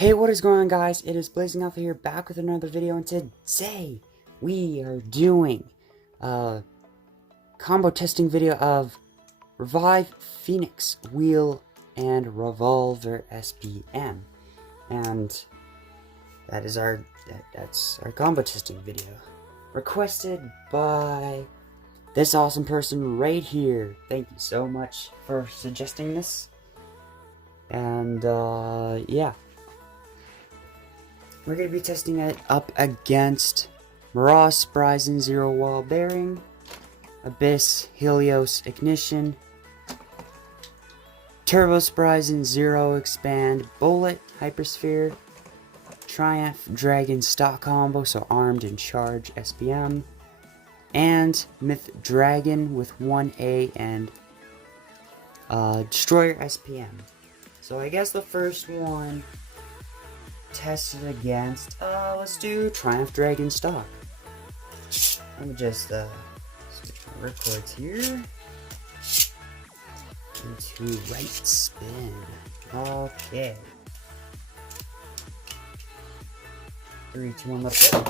Hey, what is going on, guys? It is Blazing Alpha here, back with another video, and today we are doing a combo testing video of Revive Phoenix Wheel and Revolver-SPM, and that's our combo testing video, requested by this awesome person right here. Thank you so much for suggesting this, and yeah. We're going to be testing it up against MELURAN Zero Wall Bearing, Abyss Helios Ignition, Revolver-SPM Zero Expand Bullet Hypersphere, Triumph Dragon Stock Combo, so Armed and Charge SPM, and Myth Dragon with 1A and Destroyer SPM. So I guess the first one tested against, let's do Triumph Dragon Stock. Let me just switch my records here into right spin. Okay. 3, 2, 1, let's go.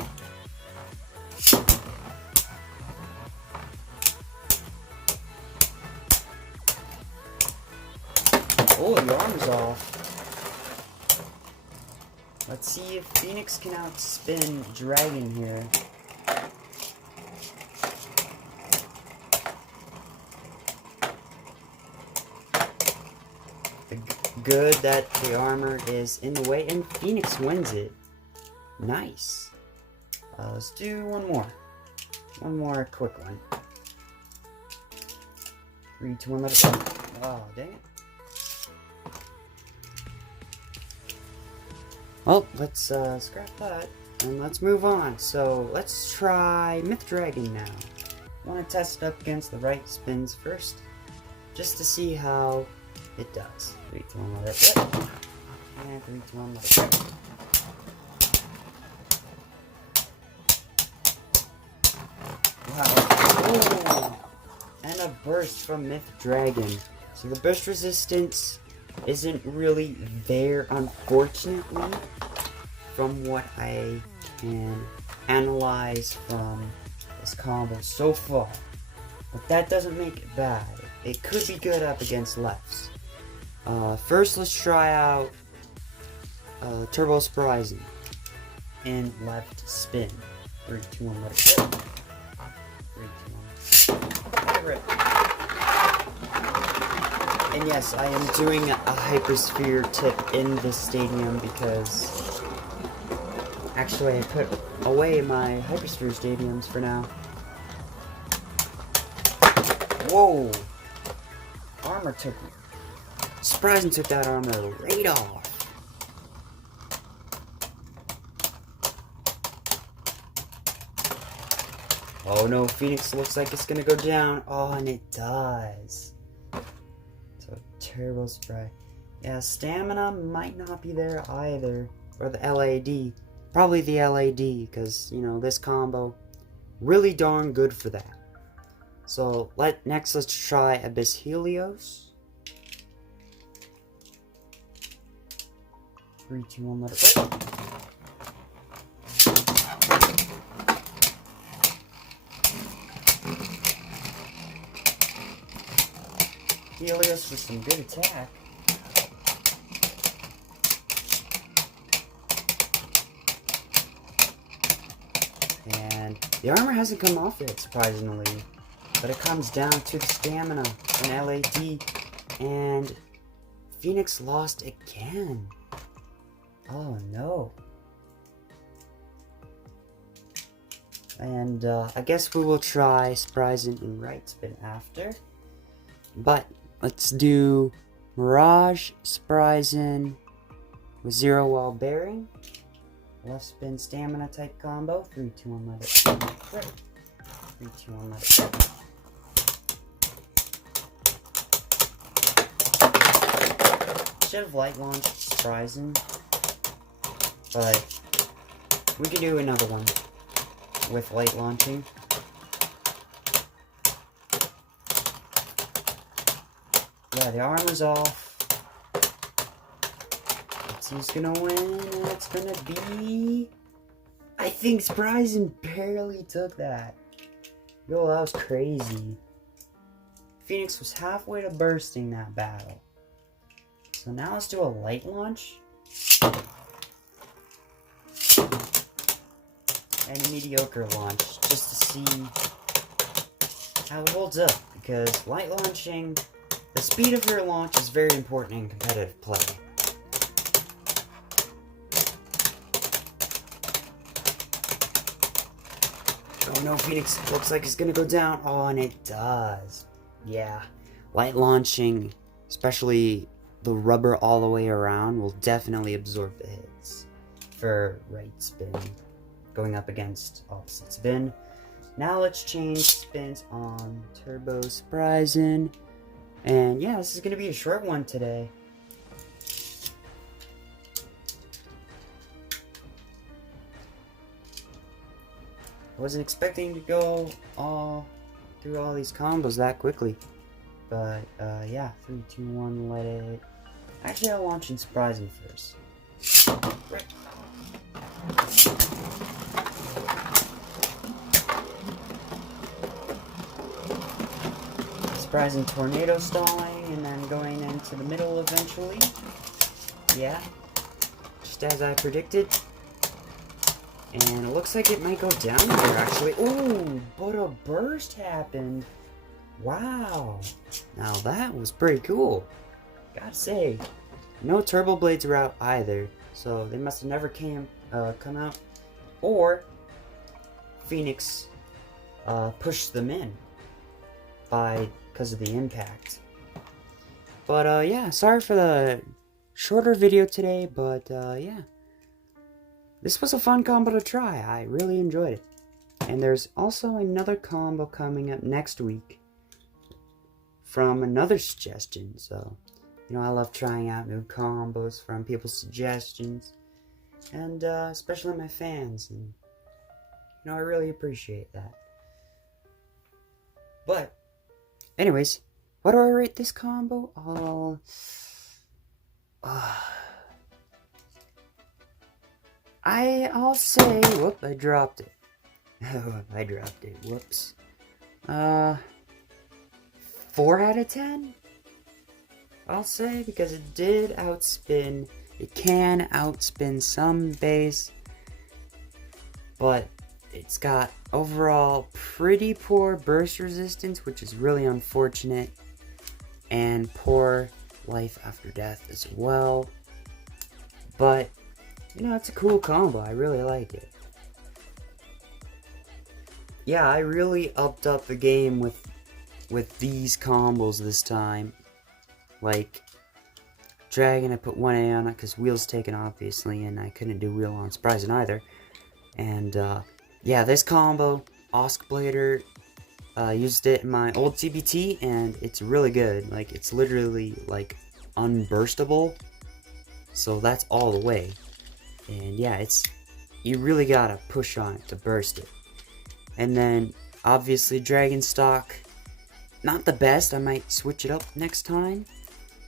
Oh, the arm's off. Let's see if Phoenix can outspin Dragon here. Good that the armor is in the way, and Phoenix wins it. Nice. Let's do one more. One more quick one. 3, 2, 1, let it go. Oh, dang it. Well, let's scrap that, and let's move on. So, let's try Myth Dragon now. I want to test it up against the right spins first, just to see how it does. 3, 2, 1, let it go. And 3, 2, 1, let it go. Wow. Ooh. And a burst from Myth Dragon. So the burst resistance isn't really there, unfortunately, from what I can analyze from this combo so far. But that doesn't make it bad. It could be good up against lefts. First, let's try out Revolver-SPM in left spin. 3, 2, 1, let it go. 3, 2, 1. Let it rip. And yes, I am doing a hypersphere tip in this stadium because actually I put away my hypersphere stadiums for now. Whoa! Armor took, surprisingly took that armor right off. Oh no, Phoenix looks like it's gonna go down. Oh, and it does. Terrible spray. Yeah, stamina might not be there either. Or the LAD. Probably the LAD, because, you know, this combo really darn good for that. So, next let's try Abyss Helios. 3, 2, 1, let it go. Helios with some good attack. And the armor hasn't come off yet, surprisingly. But it comes down to the stamina and LAD. And Phoenix lost again. Oh no. And I guess we will try Surprising in right spin after. But let's do MELURAN with Zero Wall Bearing. Left spin stamina type combo. 3, 2, 1, let it go. 3, 2, 1, let it go. Should have light launched Surprising, but we can do another one with light launching. Yeah, the armor's off. guess who's gonna win? And it's gonna be... I think Surprising barely took that. Yo, that was crazy. Phoenix was halfway to bursting that battle. So now let's do a light launch. And a mediocre launch, just to see how it holds up. Because light launching, the speed of your launch is very important in competitive play. Oh no, Phoenix looks like it's gonna go down. Oh, and it does. Yeah, light launching, especially the rubber all the way around, will definitely absorb the hits for right spin, going up against opposite spin. Now let's change spins on Turbo Surprising. And yeah, this is gonna be a short one today. I wasn't expecting to go through all these combos that quickly. But yeah, 3, 2, 1, let it... Actually, I'll launch in Surprising first. Right. Surprising tornado stalling, and then going into the middle eventually. Yeah, just as I predicted. And it looks like it might go down there, actually. Ooh, but a burst happened. Wow. Now that was pretty cool. Gotta say, no turbo blades are out either, so they must have never come out. Or Phoenix pushed them in because of the impact. But yeah, sorry for the shorter video today, but yeah. This was a fun combo to try. I really enjoyed it. And there's also another combo coming up next week from another suggestion. So, you know, I love trying out new combos from people's suggestions. And especially my fans. And, you know, I really appreciate that. But, anyways, what do I rate this combo? I'll say, whoop, I dropped it. I dropped it, whoops. 4 out of 10? I'll say, because it did outspin. It can outspin some bass, but it's got overall pretty poor burst resistance, which is really unfortunate, and poor life after death as well. But you know, it's a cool combo. I really like it. Yeah, I really upped up the game with these combos this time. Like, Dragon, I put 1A on it because wheel's taken, obviously, and I couldn't do wheel on Surprising either. And, yeah, this combo, Oskblader, used it in my old TBT, and it's really good. Like, it's literally, like, unburstable. So that's all the way. And yeah, you really gotta push on it to burst it. And then, obviously, Dragon Stock, not the best. I might switch it up next time.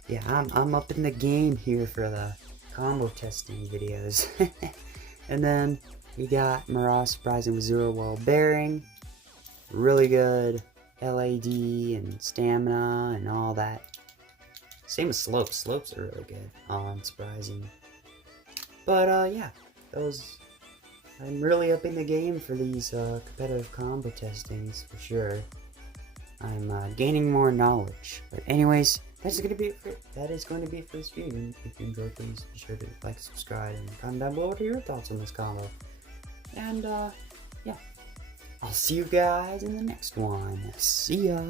Yeah, I'm up in the game here for the combo testing videos. And then, we got Mirage Surprising with 0 wall bearing. Really good LAD and stamina and all that. Same with Slopes. Slopes are really good on Surprising. But, yeah, I'm really upping the game for these competitive combo testings, for sure. I'm gaining more knowledge. But anyways, that is going to be it for this video. If you enjoyed, please be sure to like, subscribe, and comment down below what are your thoughts on this combo. And, yeah, I'll see you guys in the next one. See ya!